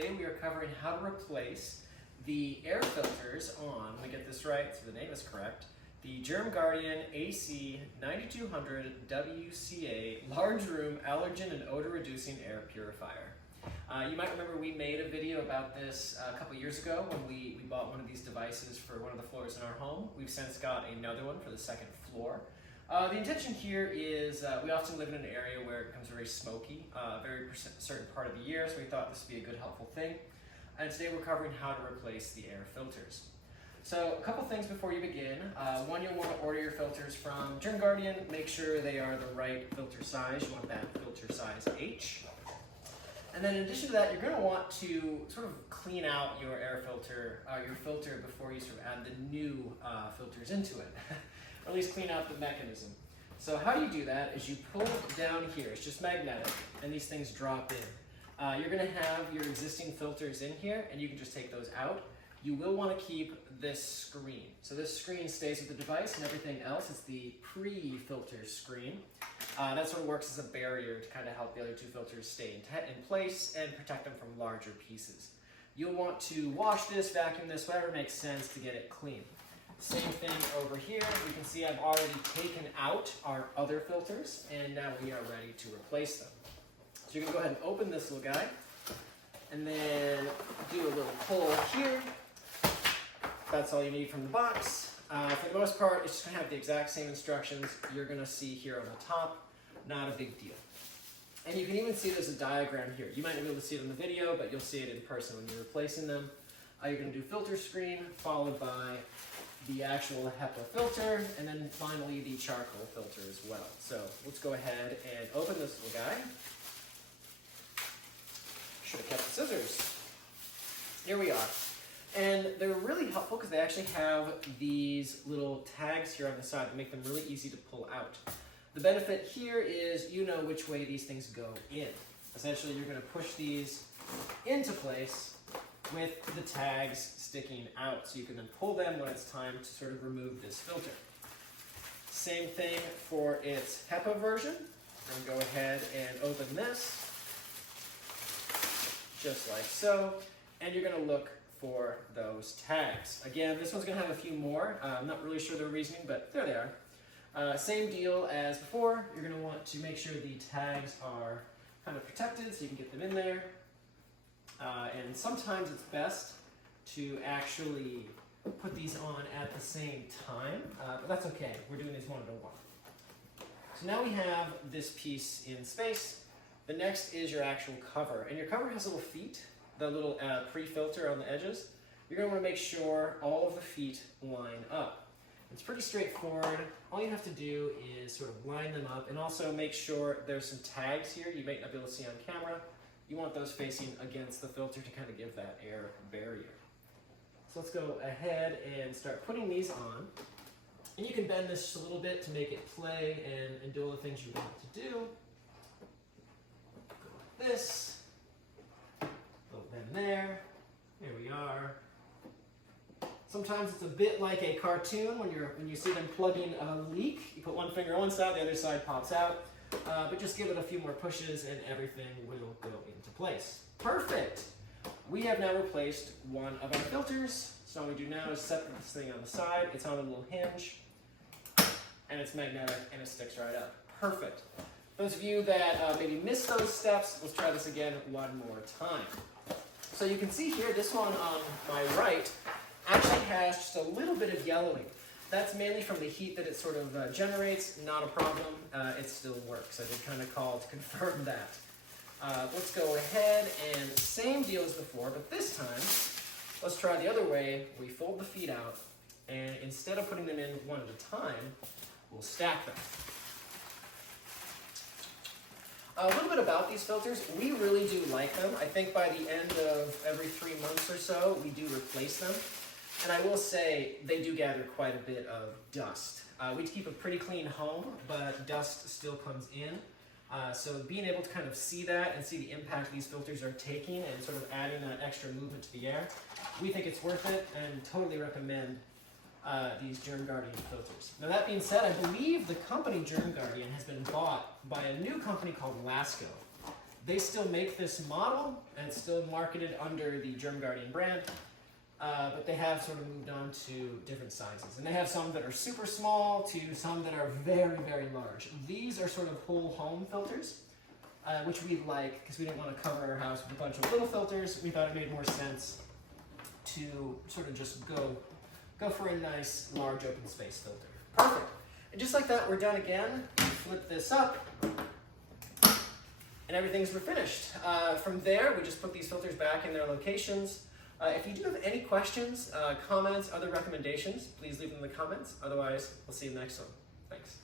Today we are covering how to replace the air filters on, let me get this right so the name is correct, the GermGuardian AC9200WCA Large Room Allergen and Odor Reducing Air Purifier. You might remember we made a video about this a couple years ago when we bought one of these devices for one of the floors in our home. We've since got another one for the second floor. The intention here is we often live in an area where it becomes very smoky, a very certain part of the year, so we thought this would be a good helpful thing. And today we're covering how to replace the air filters. So a couple things before you begin. One, you'll want to order your filters from GermGuardian. Make sure they are the right filter size. You want that filter size H. And then in addition to that, you're going to want to sort of clean out your air filter, your filter before you sort of add the new filters into it. Or at least clean out the mechanism. So how do you do that is you pull it down here. It's just magnetic, and these things drop in. You're going to have your existing filters in here, and you can just take those out. You will want to keep this screen. So this screen stays with the device, and everything else is the pre-filter screen. That sort of works as a barrier to kind of help the other two filters stay in place and protect them from larger pieces. You'll want to wash this, vacuum this, whatever makes sense to get it clean. Same thing over here. You can see I've already taken out our other filters, and now we are ready to replace them. So you're going to go ahead and open this little guy, and then do a little pull here. That's all you need from the box. For the most part, it's just going to have the exact same instructions you're going to see here on the top. Not a big deal. And you can even see there's a diagram here. You might not be able to see it in the video, but you'll see it in person when you're replacing them. You're going to do filter screen, followed by the actual HEPA filter, and then finally the charcoal filter as well. So let's go ahead and open this little guy. Should have kept the scissors. Here we are. And they're really helpful because they actually have these little tags here on the side that make them really easy to pull out. The benefit here is you know which way these things go in. Essentially, you're going to push these into place with the tags sticking out, so you can then pull them when it's time to sort of remove this filter. Same thing for its HEPA version. I'm going to go ahead and open this, just like so, and you're going to look for those tags. Again, this one's going to have a few more. I'm not really sure the reasoning, but there they are. Same deal as before. You're going to want to make sure the tags are kind of protected so you can get them in there. And sometimes it's best to actually put these on at the same time, but that's okay. We're doing these one at a one. So now we have this piece in space. The next is your actual cover, and your cover has little feet, the little pre-filter on the edges. You're going to want to make sure all of the feet line up. It's pretty straightforward. All you have to do is sort of line them up, and also make sure there's some tags here you might not be able to see on camera. You want those facing against the filter to kind of give that air barrier. So let's go ahead and start putting these on. And you can bend this just a little bit to make it play and do all the things you want it to do. Go like this. A little bend there. Here we are. Sometimes it's a bit like a cartoon when you see them plugging a leak. You put one finger on one side, the other side pops out. But just give it a few more pushes and everything will go into place. Perfect! We have now replaced one of our filters. So all we do now is set this thing on the side. It's on a little hinge, and it's magnetic, and it sticks right up. Perfect. Those of you that maybe missed those steps, let's try this again one more time. So you can see here, this one on my right actually has just a little bit of yellowing. That's mainly from the heat that it sort of generates. Not a problem. It still works. I did kind of call to confirm that. Let's go ahead and same deal as before, but this time, let's try the other way. We fold the feet out, and instead of putting them in one at a time, we'll stack them. A little bit about these filters. We really do like them. I think by the end of every 3 months or so, we do replace them. And I will say, they do gather quite a bit of dust. We keep a pretty clean home, but dust still comes in. So being able to kind of see that and see the impact these filters are taking and sort of adding that extra movement to the air, we think it's worth it and totally recommend these GermGuardian filters. Now that being said, I believe the company GermGuardian has been bought by a new company called Lasco. They still make this model, and it's still marketed under the GermGuardian brand, but they have sort of moved on to different sizes. And they have some that are super small to some that are very, very large. These are sort of whole home filters, which we like because we didn't want to cover our house with a bunch of little filters. We thought it made more sense to sort of just go for a nice, large open space filter. Perfect. And just like that, we're done again. Flip this up, and everything's finished. From there, we just put these filters back in their locations. If you do have any questions, comments, other recommendations, please leave them in the comments. Otherwise, we'll see you in the next one. Thanks.